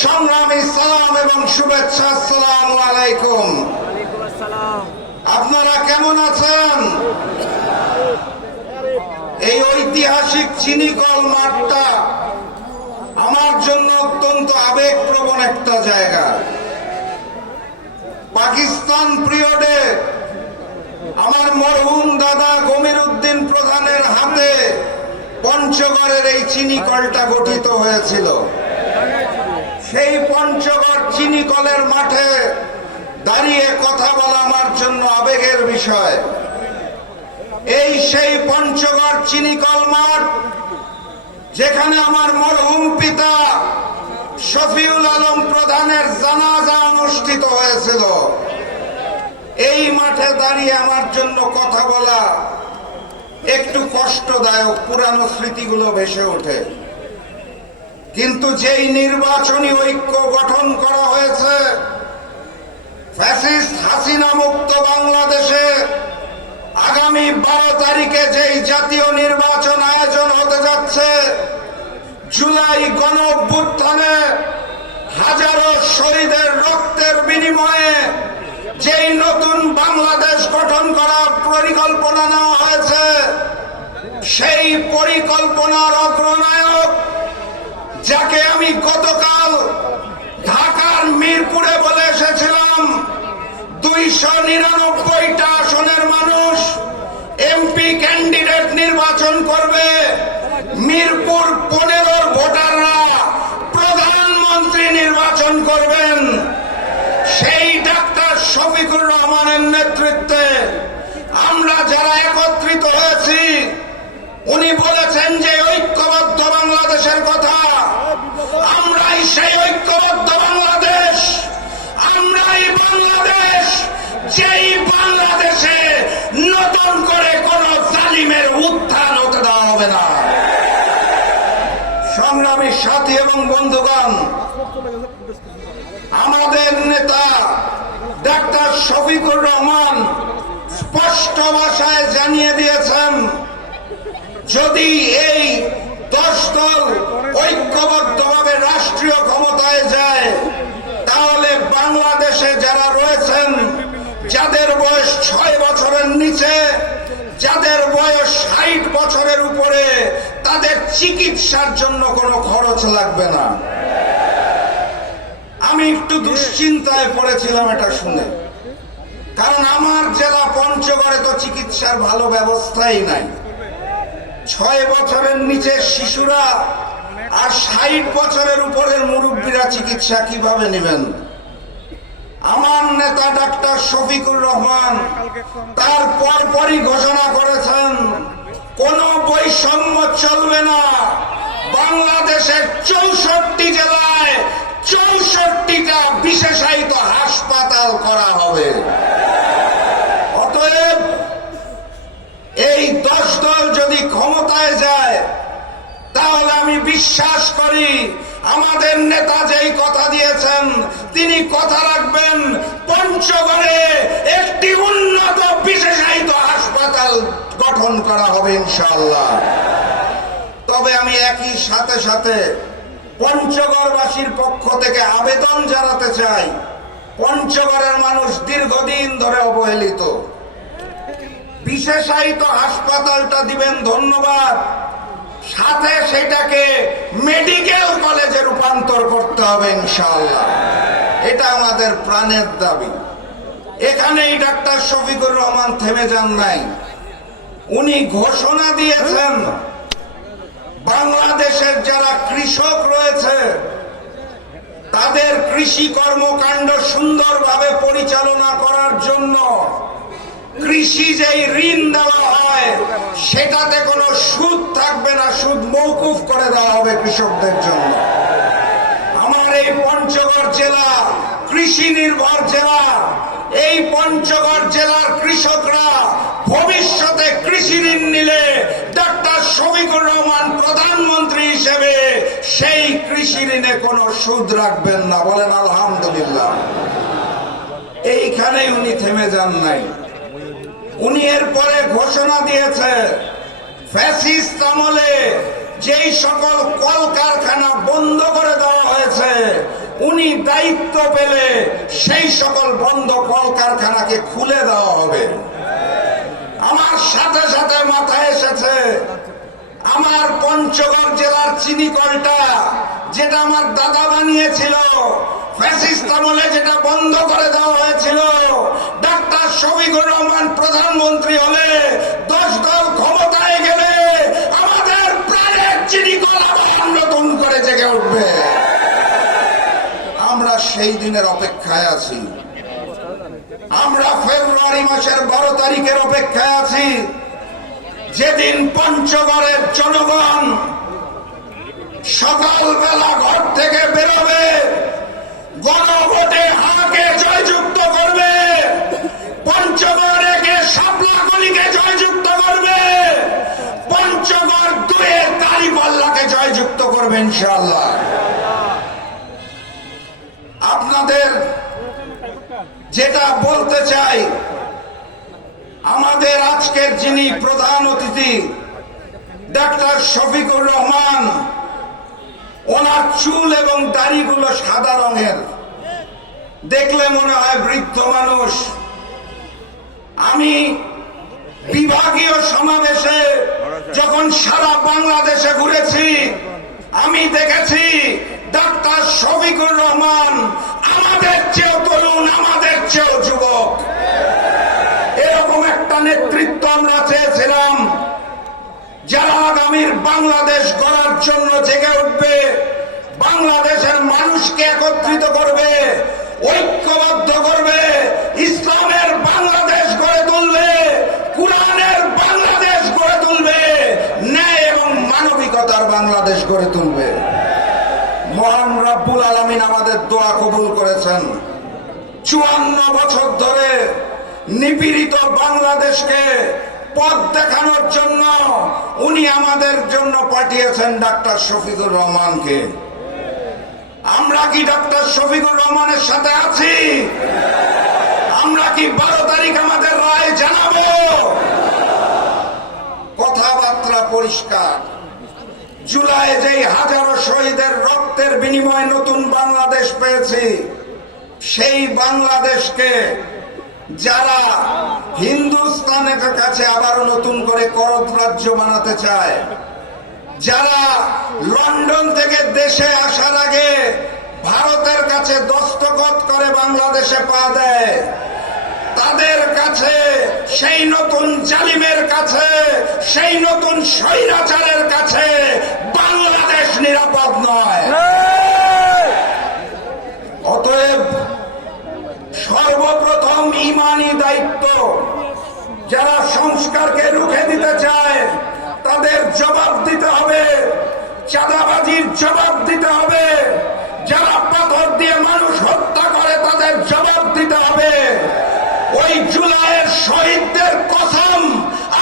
সংগ্রামী সালাম এবং শুভেচ্ছা। আসসালামু আলাইকুম। আপনারা কেমন আছেন? এই ঐতিহাসিক চিনিকল মাঠটা আমার জন্য অত্যন্ত আবেগপ্রবণ একটা জায়গা। পাকিস্তান পিরিয়ডে আমার মরহুম দাদা গমির উদ্দিন প্রধানের হাতে পঞ্চগড়ের এই চিনিকলটা গঠিত হয়েছিল। সেই পঞ্চগড় চিনিকলের মাঠে দাঁড়িয়ে কথা বলা আমার জন্য আবেগের বিষয়। এই সেই পঞ্চগড় চিনিকল মাঠ যেখানে আমার মরহুম পিতা শফিউল আলম প্রধানের জানাজা অনুষ্ঠিত হয়েছিল। এই মাঠে দাঁড়িয়ে আমার জন্য কথা বলা একটু কষ্টদায়ক, পুরানো স্মৃতিগুলো ভেসে ওঠে। কিন্তু যেই নির্বাচনী ঐক্য গঠন করা হয়েছে, ফ্যাসিস্ট হাসিনা মুক্ত বাংলাদেশে আগামী 12 তারিখে যেই জাতীয় নির্বাচন আয়োজন হতে যাচ্ছে, জুলাই গণ অভ্যুত্থানে হাজারো শহীদের রক্তের বিনিময়ে যেই নতুন বাংলাদেশ গঠন করার পরিকল্পনা নেওয়া হয়েছে, সেই পরিকল্পনার অগ্রনায়ক যাকে আমি গতকাল ঢাকার মিরপুরে বলে এসেছিলাম, 299টা আসনের মানুষ এমপি ক্যান্ডিডেট নির্বাচন করবে, মিরপুর 15-র ভোটাররা প্রধানমন্ত্রী নির্বাচন করবেন। সেই ডাক্তার শফিকুর রহমানের নেতৃত্বে আমরা যারা একত্রিত হয়েছি, উনি বলেছেন যে ঐক্যবদ্ধ বাংলাদেশের কথা। আমরাই সেই ঐক্যবদ্ধ বাংলাদেশ, আমরাই বাংলাদেশ, যেই বাংলাদেশে নতুন করে কোন জালিমের উত্থান হতে দেওয়া হবে না। সংগ্রামী সাথী এবং বন্ধুগণ, আমাদের নেতা ডাক্তার শফিকুর রহমান স্পষ্ট ভাষায় জানিয়ে দিয়েছেন, যদি এই 10 দল ঐক্যবদ্ধভাবে রাষ্ট্রীয় ক্ষমতায় যায়, তাহলে বাংলাদেশে যারা রয়েছেন, যাদের বয়স 6 বছরের নিচে, যাদের বয়স 60 বছরের উপরে, তাদের চিকিৎসার জন্য কোনো খরচ লাগবে না। আমি একটু দুশ্চিন্তায় পড়েছিলাম এটা শুনে, কারণ আমার জেলা পঞ্চগড়ে তো চিকিৎসার ভালো ব্যবস্থাই নাই। 6 বছরের নিচে শিশুরা আর 60 বছরের উপরের মুরব্বীরা চিকিৎসা কিভাবে নেবেন? আমার নেতা ডাক্তার শফিকুর রহমান তার পরপরই ঘোষণা করেছেন, কোন বৈষম্য চলবে না। বাংলাদেশের 64 জেলায় 64টা বিশেষায়িত হাসপাতাল করা হবে। অতএব এই 10 দল যদি ক্ষমতায় যায়, তাহলে আমি বিশ্বাস করি আমাদের নেতা যেই কথা দিয়েছেন তিনি কথা রাখবেন। পঞ্চগড়ে একটি উন্নত বিশেষায়িত হাসপাতাল গঠন করা হবে ইনশাআল্লাহ। তবে আমি একই সাথে সাথে পঞ্চগড়বাসীর পক্ষ থেকে আবেদন জানাতে চাই, পঞ্চগড়ের মানুষ দীর্ঘদিন ধরে অবহেলিত। বিশেষায়িত হাসপাতালটা দিবেন ধন্যবাদ, সাথে সেটাকে মেডিকেল কলেজে রূপান্তর করতে হবে ইনশাআল্লাহ। এটা আমাদের প্রাণের দাবি। এখানেই ডাক্তার শফিকুর রহমান থেমে যান নাই। উনি ঘোষণা দিয়েছেন, বাংলাদেশের যারা কৃষক রয়েছে তাদের কৃষি কর্মকাণ্ড সুন্দরভাবে পরিচালনা করার জন্য কৃষি যেই ঋণ দেওয়া হয় সেটাতে কোনো সুদ থাকবে না, সুদ মওকুফ করে দেওয়া হবে কৃষকদের জন্য। আমার এই পঞ্চগড় জেলা কৃষি নির্ভর জেলা। এই পঞ্চগড় জেলার কৃষকরা ভবিষ্যতে কৃষি ঋণ নিলে ডাক্তার শফিকুর রহমান প্রধানমন্ত্রী হিসেবে সেই কৃষি ঋণে কোনো সুদ রাখবেন না। বলেন আলহামদুলিল্লাহ। এইখানেই উনি থেমে যান নাই। উনি এরপরে ঘোষণা দিয়েছে, ফ্যাসিস্ট আমলে যেই সকল কলকারখানা বন্ধ করে দেওয়া হয়েছে, উনি দায়িত্ব পেলে সেই সকল বন্ধ কলকারখানাকে খুলে দেওয়া হবে। আমার সাথে সাথে মাথায় এসেছে আমার পঞ্চগড় জেলার চিনি কলটা, যেটা আমার দাদা বানিয়েছিল, ফ্যাসিস্ট আমলে যেটা বন্ধ করে দেওয়া হয়েছিল। ডাক্তার শফিকুর রহমান প্রধানমন্ত্রী হলে 10 দল ক্ষমতায় গেলে আমাদের প্রাণের চিনি কল আবার নতুন করে জেগে উঠবে। আমরা সেই দিনের অপেক্ষায় আছি। আমরা ফেব্রুয়ারি মাসের 12 তারিখের অপেক্ষায় আছি, যেদিন পঞ্চগড়ের জনগণ সকালবেলা ঘর থেকে বেরোবে, গণভোটে হাকে জয়যুক্ত করবে, পঞ্চগড় একে শাপলা গলিকে জয়যুক্ত করবে, পঞ্চগড় 2 দাঁড়িপাল্লাকে জয়যুক্ত করবে ইনশাআল্লাহ। আপনাদের যেটা বলতে চাই, আমাদের আজকের যিনি প্রধান অতিথি ডাক্তার শফিকুর রহমান, ওনার চুল এবং দাড়িগুলো সাদা রঙের, দেখলে মনে হয় বৃদ্ধ মানুষ। আমি বিভাগীয় সমাবেশে যখন সারা বাংলাদেশে ঘুরেছি, আমি দেখেছি ডাক্তার শফিকুর রহমান আমাদের চেয়েও তরুণ, আমাদের চেয়েও যুবক। এরকম একটা নেতৃত্ব আমরা চেয়েছিলাম, যারা আগামীর বাংলাদেশ গড়ার জন্য জেগে উঠবে, বাংলাদেশের মানুষকে একত্রিত করবে, ঐক্যবদ্ধ করবে, ইসলামের বাংলাদেশ গড়ে তুলবে, কুরআনের বাংলাদেশ গড়ে তুলবে, ন্যায় এবং মানবিকতার বাংলাদেশ গড়ে তুলবে। মহান রব্বুল আলামিন আমাদের দোয়া কবুল করেছেন। 54 বছর ধরে নিপীড়িত বাংলাদেশকে পথ দেখানোর জন্য উনি আমাদের জন্য পাঠিয়েছেন ডাক্তার শফিকুর রহমানকে। আমরা কি ডাক্তার শফিকুর রহমানের সাথে আছি? আমরা কি 12 তারিখ আমাদের রায় জানাবো? কথাবার্তা পরিষ্কার। জুলাই যেই হাজারো শহীদের রক্তের বিনিময়ে নতুন বাংলাদেশ পেয়েছি, সেই বাংলাদেশকে যারা হিন্দুস্তানের কাছে আবারও নতুন করে করদ রাজ্য বানাতে চায়, যারা লন্ডন থেকে দেশে আসার আগে ভারতের কাছে দস্তখত করে বাংলাদেশে পা দেয়, তাদের কাছে, সেই নতুন জালিমের কাছে, সেই নতুন স্বৈরাচারের কাছে বাংলাদেশ নিরাপদ নয়। অতএব সর্বপ্রথম ইমানি দায়িত্ব, যারা সংস্কারকে রুখে দিতে চায় তাদের জবাব দিতে হবে, চাঁদাবাজির জবাব দিতে হবে, যারা পাথর দিয়ে মানুষ হত্যা করে তাদের জবাব দিতে হবে। ওই জুলাইয়ের শহীদদের কসম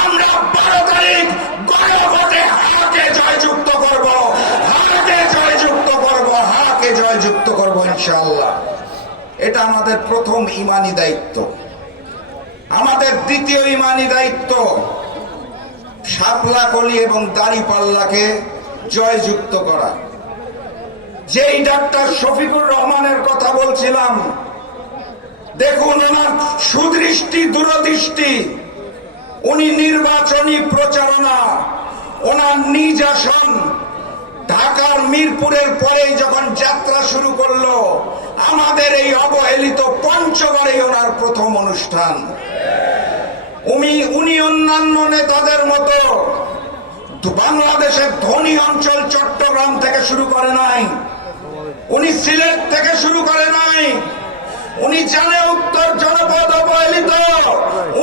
আমরা 12 তারিখ গণভোটে হাকে জয়যুক্ত করব, হাকে জয়যুক্ত করব, হাকে জয়যুক্ত করব ইনশাআল্লাহ। এটা আমাদের প্রথম ইমানি দায়িত্ব। আমাদের দ্বিতীয় ইমানি দায়িত্ব শাপলা কলি এবং দাঁড়িপাল্লাকে জয়যুক্ত করা। যেই ডাক্তার শফিকুর রহমানের কথা বলছিলাম, দেখুন ওনার সুদৃষ্টি দূরদৃষ্টি, উনি নির্বাচনী প্রচারণা, ওনার নিজ আসন ঢাকার মিরপুরের পরেই যখন যাত্রা শুরু করলো, আমাদের এই অবহেলিত পঞ্চগড়ে ওনার প্রথম অনুষ্ঠান। উনি অন্যান্য নেতাদের মতো বাংলাদেশের ধনী অঞ্চল চট্টগ্রাম থেকে শুরু করে নাই, উনি সিলেট থেকে শুরু করে নাই, উনি জানে উত্তর জনপদ অবহেলিত,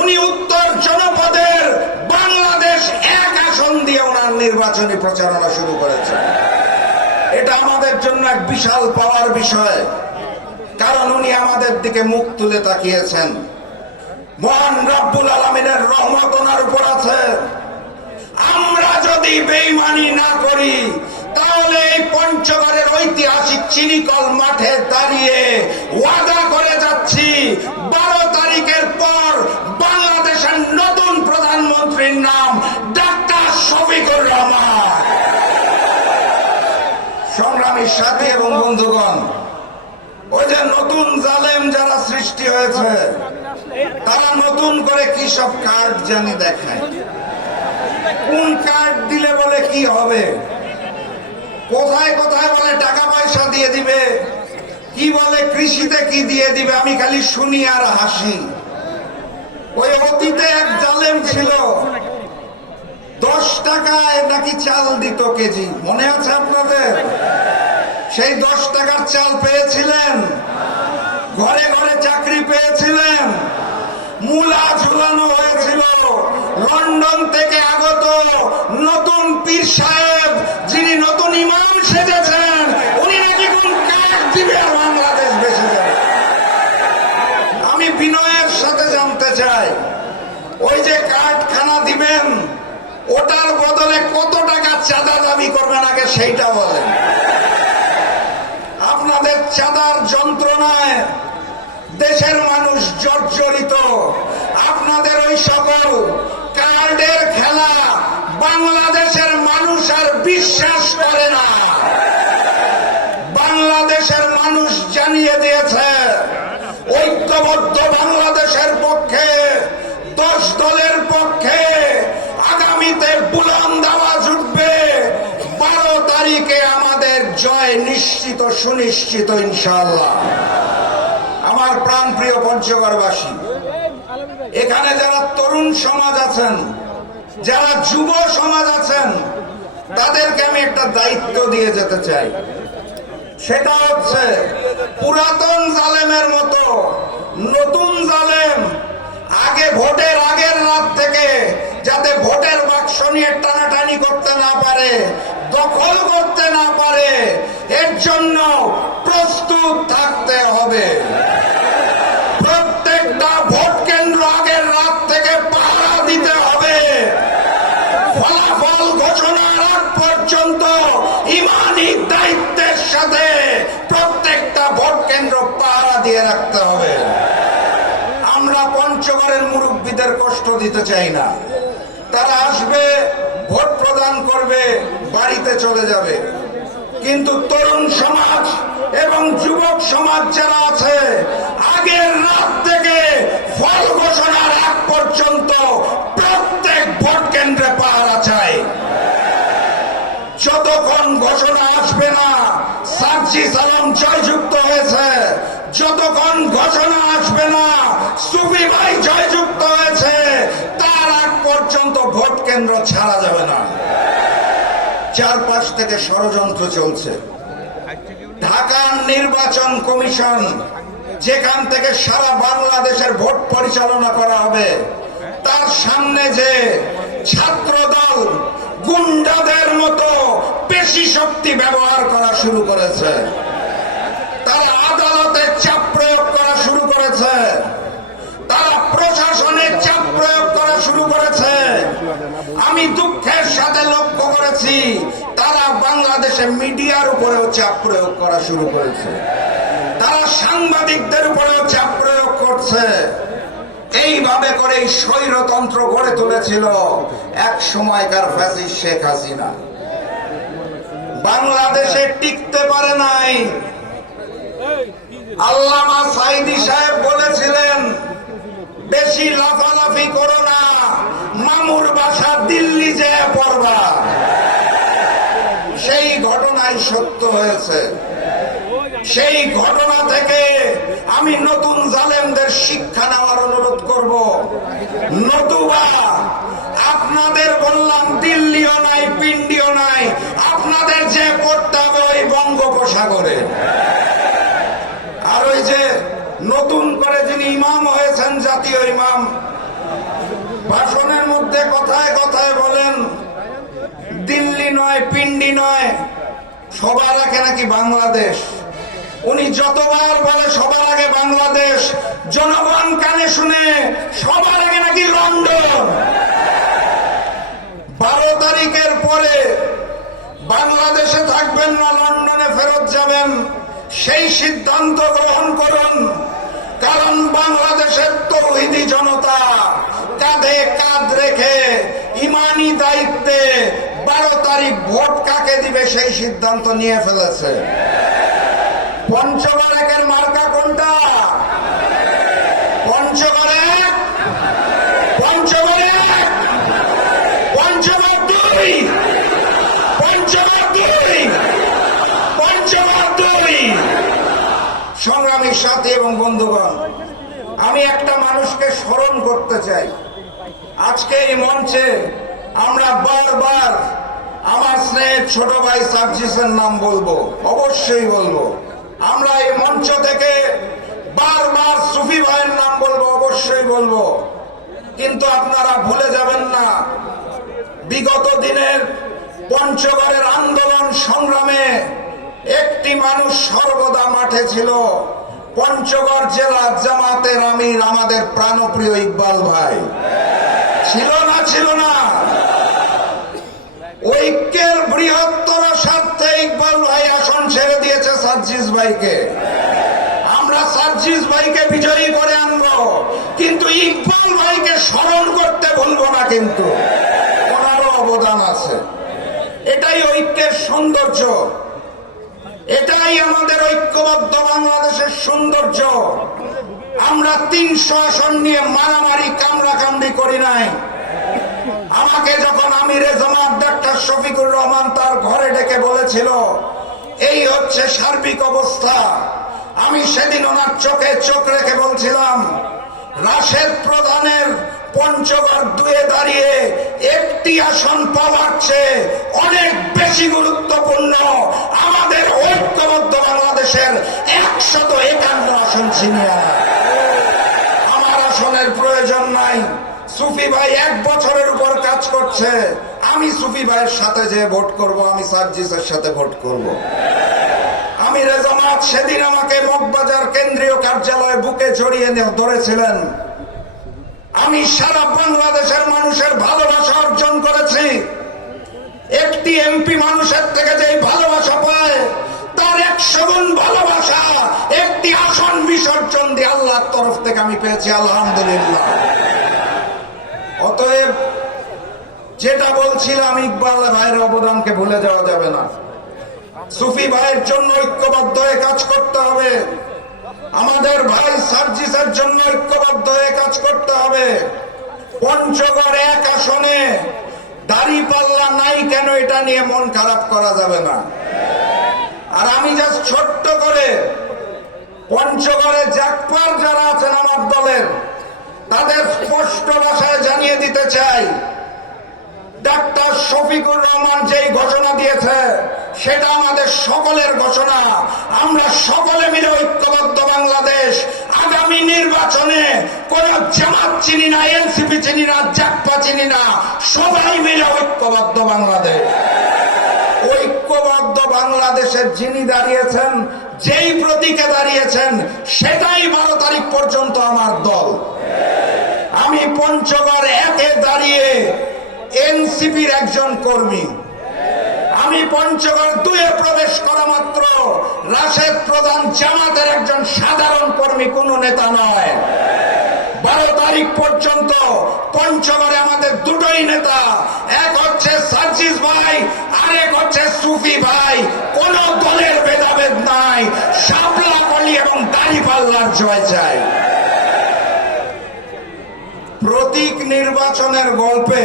উনি উত্তর জনপদের বাংলাদেশ 1 আসন দিয়ে ওনার নির্বাচনী প্রচারণা শুরু করেছেন। এটা আমাদের জন্য এক বিশাল পাওয়ার বিষয়, কারণ উনি আমাদের দিকে মুখ তুলে তাকিয়েছেন। মহান রব্বুল আলামিনের রহমত ওনার উপর আছে। আমরা যদি বেঈমানি না করি, তাহলে এই পঞ্চগড়ের ঐতিহাসিক চিনিকল মাঠে দাঁড়িয়ে ওয়াদা করে যাচ্ছি, 12 তারিখের পর বাংলাদেশের নতুন প্রধানমন্ত্রীর নাম ডাক্তার শফিকুর রহমান। সাথী এবং বন্ধুগণ, ওই যে নতুন জালেম যারা সৃষ্টি হয়েছে, তারা নতুন করে কি সব কার্ড জানি দেখায়। কোন কার্ড দিলে বলে কি হবে, কোথায় কোথায় বলে টাকা পয়সা দিয়ে দিবে, কি বলে কৃষিতে কি দিয়ে দিবে, আমি খালি শুনি আর হাসি। ওই অতীতে এক জালেম ছিল, 10 টাকায় নাকি চাল দিত কেজি, মনে আছে আপনাদের? সেই 10 টাকার চাল পেয়েছিলেন? ঘরে ঘরে চাকরি পেয়েছিলেন? মূলা ঝুলানো হয়েছিল। লন্ডন থেকে আগত নতুন পীর সাহেব, যিনি নতুন ইমাম সেজেছেন, উনি নাকি কোন কাজ দিবে আর বাংলাদেশ বেঁচে যাবে। আমি বিনয়ের সাথে জানতে চাই, ওই যে কার্ডখানা দিবেন, ওটার বদলে কত টাকা চাঁদা দাবি করবেন আগে সেইটা বলেন। আপনাদের চাঁদার যন্ত্রণায় দেশের মানুষ জর্জরিত। আপনাদের ওই সকল কার্ডের খেলা বাংলাদেশের মানুষ আর বিশ্বাস করে না। বাংলাদেশের মানুষ জানিয়ে দিয়েছে, ঐক্যবদ্ধ বাংলাদেশের পক্ষে, 10 দলের পক্ষে আগামীতে বুলন্দ আওয়াজ উঠবে। 12 তারিখে আমাদের জয় নিশ্চিত, সুনিশ্চিত ইনশাআল্লাহ। আমার প্রাণপ্রিয় পঞ্চগড়বাসী, এখানে যারা তরুণ সমাজ আছেন, যারা যুব সমাজ আছেন, তাদেরকে আমি একটা দায়িত্ব দিয়ে যেতে চাই। সেটা হচ্ছে, পুরাতন জালেমের মতো নতুন জালেম আগে ভোটের আগের রাত থেকে যাতে ভোটের বাক্স নিয়ে টানাটানি করতে না পারে, দখল করতে না পারে, এর জন্য প্রস্তুত থাকতে হবে। প্রত্যেকটা ভোট কেন্দ্র আগের রাত থেকে পাহারা দিতে হবে। ফলাফল ঘোষণার আগ পর্যন্ত ইমানি দায়িত্বের সাথে প্রত্যেকটা ভোট কেন্দ্র পাহারা দিয়ে রাখতে হবে। আমরা পঞ্চগড়ের মুরব্বীদের কষ্ট দিতে চাই না। তারা আসবে, ভোট প্রদান করবে, বাড়িতে চলে যাবে। কিন্তু তরুণ সমাজ এবং যুবক সমাজ যারা আছে, আগের রাত থেকে ফল ঘোষণার আগ পর্যন্ত প্রত্যেক ভোট কেন্দ্রে পাহারা চাই। যতক্ষণ ঘোষণা আসবে না সার্জি সালাম জয়যুক্ত হয়েছে, যতক্ষণ ঘোষণা আসবে না সুফি ভাই জয়যুক্ত হয়েছে, তার আগ পর্যন্ত ভোট কেন্দ্র ছাড়া যাবে না। চারপাশ থেকে ষড়যন্ত্র চলছে। ঢাকার নির্বাচন কমিশন, যেখান থেকে সারা বাংলাদেশের ভোট পরিচালনা করা হবে, তার সামনে যে ছাত্রদল গুন্ডাদের মতো পেশি শক্তি ব্যবহার করা শুরু করেছে, তারা আদালতে চাপ প্রয়োগ করা শুরু করেছে, তারা প্রশাসনে চাপ প্রয়োগ করা শুরু করেছে। আমি দুঃখের সাথে লক্ষ্য করেছি, তারা বাংলাদেশে মিডিয়ার উপরেও চাপ প্রয়োগ করা শুরু করেছে, তারা সাংবাদিকদের উপরেও চাপ প্রয়োগ করছে। এইভাবে করে স্বৈরতন্ত্র গড়ে তুলেছিল এক সময়কার ফ্যাসিস্ট শেখ হাসিনা। বাংলাদেশে টিকতে পারে নাই। আল্লামা সাঈদী সাহেব বলেছিলেন, বেশি লাফালাফি করো না, মামুর বাসা দিল্লি যে পড়বা। সেই ঘটনাই সত্য হয়েছে। সেই ঘটনা থেকে আমি নতুন জালেমদের শিক্ষা নেওয়ার অনুরোধ করব। নতুবা আপনাদের বললাম, দিল্লিও নাই, পিন্ডিও নাই, আপনাদের যে পড়তে হবে ওই বঙ্গোপসাগরে। আর ওই যে নতুন করে যিনি ইমাম হয়েছেন, জাতীয় ইমাম, ভাষণের মধ্যে কথায় কথায় বলেন দিল্লি নয়, পিন্ডি নয়, সবার আগে নাকি বাংলাদেশ। উনি যতবার বলে সবার আগে বাংলাদেশ, জনগণ কানে শুনে সবার আগে নাকি লন্ডন। 12 তারিখের পরে বাংলাদেশে থাকবেন না লন্ডনে ফেরত যাবেন, সেই সিদ্ধান্ত গ্রহণ করুন। কারণ বাংলাদেশের তৌহিদি জনতা কাঁধে কাঁধ রেখে ইমানি দায়িত্বে 12 তারিখ ভোট কাকে দিবে সেই সিদ্ধান্ত নিয়ে ফেলেছে। পঞ্চগড় একের মার্কা কোনটা? পঞ্চগড় এক, পঞ্চগড় এক, পঞ্চগড় দুই, পঞ্চগড় দুই, পঞ্চগড় দুই। সংগ্রামী সাথী এবং বন্ধুগণ, আমি একটা মানুষকে স্মরণ করতে চাই। আজকে এই মঞ্চে আমরা বারবার আমার স্নেহের ছোট ভাই সার্জিসের নাম বলবো, অবশ্যই বলবো। আমরা এই মঞ্চ থেকে বারবার সুফি ভাইয়ের নাম বলবো, অবশ্যই বলবো। কিন্তু আপনারা ভুলে যাবেন না, বিগত দিনের পঞ্চগড়ের আন্দোলন সংগ্রামে একটি মানুষ সর্বদা মাঠে ছিল, পঞ্চগড় জেলা জামাতের আমির আমাদের প্রাণপ্রিয় ইকবাল ভাই। ছিল না? ছিল না? ঐক্যের বৃহত্তর স্বার্থে ইকবাল ভাই আসন ছেড়ে দিয়েছে সার্জিস ভাইকে। আমরা সার্জিস ভাইকে বিজয়ী করে আনবো, কিন্তু ইকবাল ভাইকে স্মরণ করতে ভুলবো না। কিন্তু ওনারও অবদান আছে। এটাই ঐক্যের সৌন্দর্য, এটাই আমাদের ঐক্যবদ্ধ বাংলাদেশের সৌন্দর্য। আমরা 300 আসন নিয়ে মারামারি কামড়াকামড়ি করি নাই। আমাকে যখন আমিরে জামাত ডাক্তার শফিকুর রহমান তার ঘরে ডেকে বলেছিল এই হচ্ছে সার্বিক অবস্থা, আমি সেদিন ওনার চোখে চোখ রেখে বলছিলাম, রাশেদ প্রধানের পঞ্চগড় দুয়ে দাঁড়িয়ে একটি আসন পাওয়ার চেয়ে অনেক বেশি গুরুত্বপূর্ণ আমাদের ঐক্যবদ্ধ বাংলাদেশের 151 আসন ছিনিয়ে আনা। আমার আসনের প্রয়োজন নাই। সুফি ভাই 1 বছরের উপর কাজ করছে, আমি সুফি ভাইয়ের সাথে যে ভোট করব, আমি সার্জিসের সাথে ভোট করব। আমি রেজামাত সেদিন আমাকে মগবাজার কেন্দ্রীয় কার্যালয়ে বুকে জড়িয়ে ধরেছিলেন। আমি সারা বাংলাদেশের মানুষের ভালোবাসা অর্জন করেছি। একটি এমপি মানুষের থেকে যে ভালোবাসা পায়, তার 100 গুণ ভালোবাসা একটি আসন বিসর্জন দিয়ে আল্লাহর তরফ থেকে আমি পেয়েছি, আলহামদুলিল্লাহ। অতএব যেটা বলছিলাম, ইকবাল ভাইয়ের অবদানকে ভুলে যাওয়া যাবে না। সুফি ভাইয়ের জন্য ঐক্যবদ্ধ হয়ে কাজ করতে হবে, আমাদের ভাই সার্জিসের জন্য ঐক্যবদ্ধ হয়ে কাজ করতে হবে। পঞ্চগড় 1 আসনে দাঁড়িপাল্লা নাই কেন, এটা নিয়ে মন খারাপ করা যাবে না। আর আমি জাস্ট ছোট্ট করে পঞ্চগড়ে জাকপার যারা আছেন আমার দলের, তাদের স্পষ্ট ভাষায় জানিয়ে দিতে চাই, ডাক্তার শফিকুর রহমান যেই ঘোষণা দিয়েছে সেটা আমাদের সকলের ঘোষণা। আমরা সকলে মিলে ঐক্যবদ্ধ বাংলাদেশ, আগামী নির্বাচনে কোন জামাত চিনি না, এনসিপি চিনি না, জাকপা চিনি না, সবাই মিলে ঐক্যবদ্ধ বাংলাদেশ। ঐক্যবদ্ধ বাংলাদেশের যিনি দাঁড়িয়েছেন, যেই প্রতীকে দাঁড়িয়েছেন, সেটাই 12 তারিখ পর্যন্ত আমার দল। আমি পঞ্চগড় 1-এ দাঁড়িয়ে এনসিপির একজন কর্মী, আমি পঞ্চগড় 2-এ প্রবেশ করা মাত্র রাশেদ প্রধান জামাতের একজন সাধারণ কর্মী, কোন নেতা নয়। 12 তারিখ পর্যন্ত পঞ্চগড়ে আমাদের দুটোই নেতা, এক হচ্ছে সার্জিস ভাই, আরেক হচ্ছে সুফি ভাই। কোন দলের ভেদাভেদ নাই, শাপলা কলি এবং দাঁড়িপাল্লার জয় চাই। প্রতীক নির্বাচনের গল্পে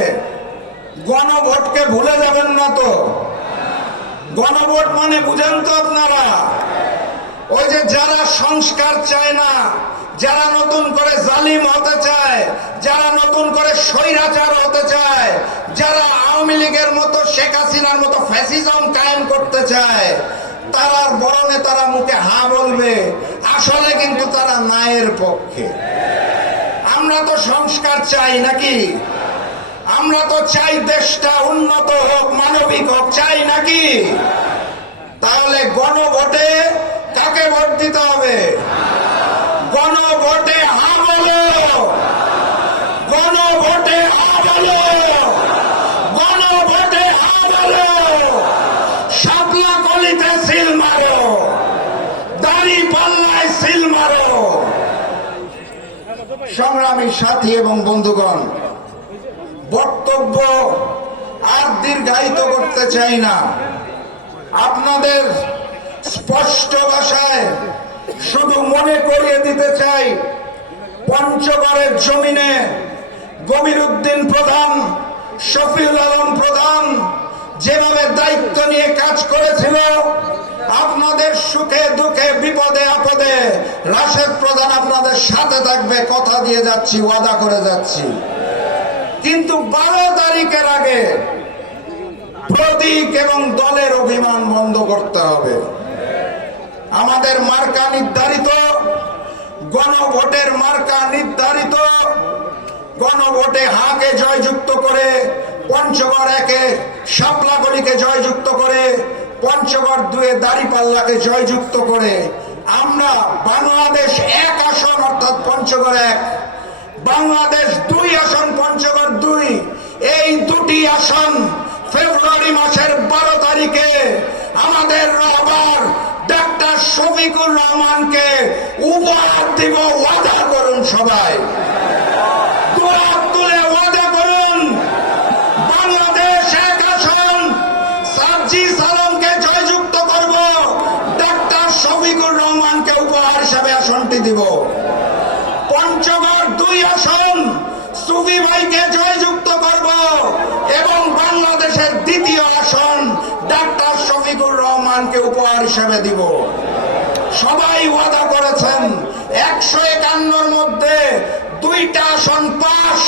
গণভোটকে ভুলে যাবেন না তো। গণভোট মানে বুঝেন তো আপনারা? ওই যে যারা সংস্কার চায় না, যারা নতুন করে জালিম হতে চায়, যারা নতুন করে স্বৈরাচার হতে চায়, যারা আওয়ামী লীগের মতো, শেখ হাসিনার মতো ফ্যাসিজম কায়েম করতে চায়, তারা বড় নেতারা মুখে হা বলবে, আসলে কিন্তু তারা ন্যায়ের পক্ষে। আমরা তো সংস্কার চাই নাকি? আমরা তো চাই দেশটা উন্নত হোক, মানবিক হোক, চাই নাকি? তাহলে গণভোটে কাকে ভোট দিতে হবে? গণভোটে হা বলো, গণভোটে হা বলো, গণভোটে হা বলো। শাপলা কলিতে সিল মারো, দাঁড়িপাল্লায় সিল মারো। সংগ্রামী সাথী এবং বন্ধুগণ, বক্তব্য আর দীর্ঘায়িত করতে চাই না। আপনাদের স্পষ্ট ভাষায় শুধু মনে করিয়ে দিতে চাই, পঞ্চগড়ের জমিনে গবির উদ্দিন প্রধান, শফিউল আলম প্রধান যেভাবে দায়িত্ব নিয়ে কাজ করেছিল, আপনাদের সুখে দুঃখে বিপদে আপদে রাশেদ প্রধান আপনাদের সাথে থাকবে, কথা দিয়ে যাচ্ছি, ওয়াদা করে যাচ্ছি। কিন্তু 12 তারিখের আগে প্রতীক এবং দলের অভিমান বন্ধ করতে হবে। আমাদের মার্কা নির্ধারিত, গণভোটের মার্কা নির্ধারিত। গণভোটে হাকে জয়যুক্ত করে, পঞ্চগড় 1-এ শাপলাকলিকে জয়যুক্ত করে, পঞ্চগড় 2-এ দাঁড়িপাল্লাকে জয়যুক্ত করে আমরা বাংলাদেশ 1 আসন অর্থাৎ পঞ্চগড় 1, বাংলাদেশ 2 আসন পঞ্চগড় 2, এই দুটি আসন ফেব্রুয়ারি মাসের 12 তারিখে আমাদের রহবার ডাক্তার শফিকুর রহমানকে উপহার দিব। ওয়াদা করুন সবাই, দুহাত তুলে ওয়াদা করুন। বাংলাদেশ 1 আসন সার্জিস আলমকে জয়যুক্ত করব, ডাক্তার শফিকুর রহমানকে উপহার হিসাবে আসনটি দিব। পঞ্চগড় 2 আসন সুফি ভাইকে জয়যুক্ত করব এবং বাংলাদেশের 2য় আসন ডাক্তার শফিকুর রহমানকে উপহার হিসেবে দিব। সবাই ওয়াদা করেছেন 151-র মধ্যে 2টা আসন পাস,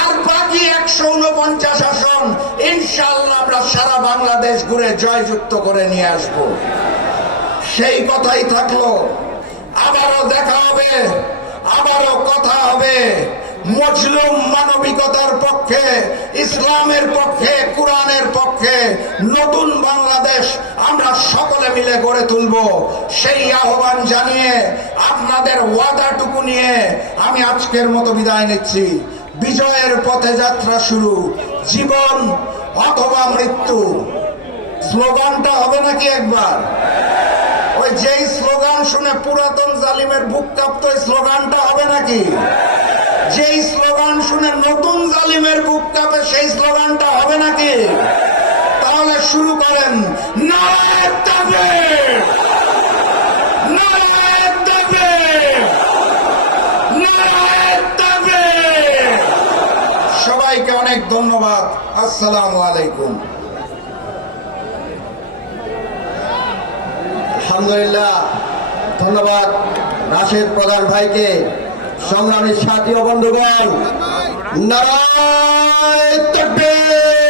আর বাকি 149 আসন ইনশাআল্লাহ আমরা সারা বাংলাদেশ ঘুরে জয়যুক্ত করে নিয়ে আসব। সেই কথাই থাকলো, আবারও দেখা হবে, আবারও কথা হবে। মজলুম মানবিকতার পক্ষে, ইসলামের পক্ষে, কোরআনের পক্ষে নতুন বাংলাদেশ আমরা সকলে মিলে গড়ে তুলব, সেই আহ্বান জানিয়ে আপনাদের ওয়াদাটুকু নিয়ে আমি আজকের মতো বিদায় নিচ্ছি। বিজয়ের পথে যাত্রা শুরু, জীবন অথবা মৃত্যু। স্লোগানটা হবে নাকি একবার? ওই যেই স্লোগান শুনে পুরাতন জালিমের বুক কাঁপতো, ওই স্লোগানটা হবে নাকি? যেই স্লোগান শুনে নতুন জালিমের বুক কাঁপে, সেই স্লোগানটা হবে নাকি? তাহলে শুরু করেন, নারায়ে তাকবীর, নারায়ে তাকবীর, নারায়ে তাকবীর। সবাইকে অনেক ধন্যবাদ। আসসালামু আলাইকুম। আলহামদুলিল্লাহ, ধন্যবাদ রাশেদ প্রধান ভাইকে। সংগ্রামী সাথী ও বন্ধুগণ, নারায়ে তাকবীর।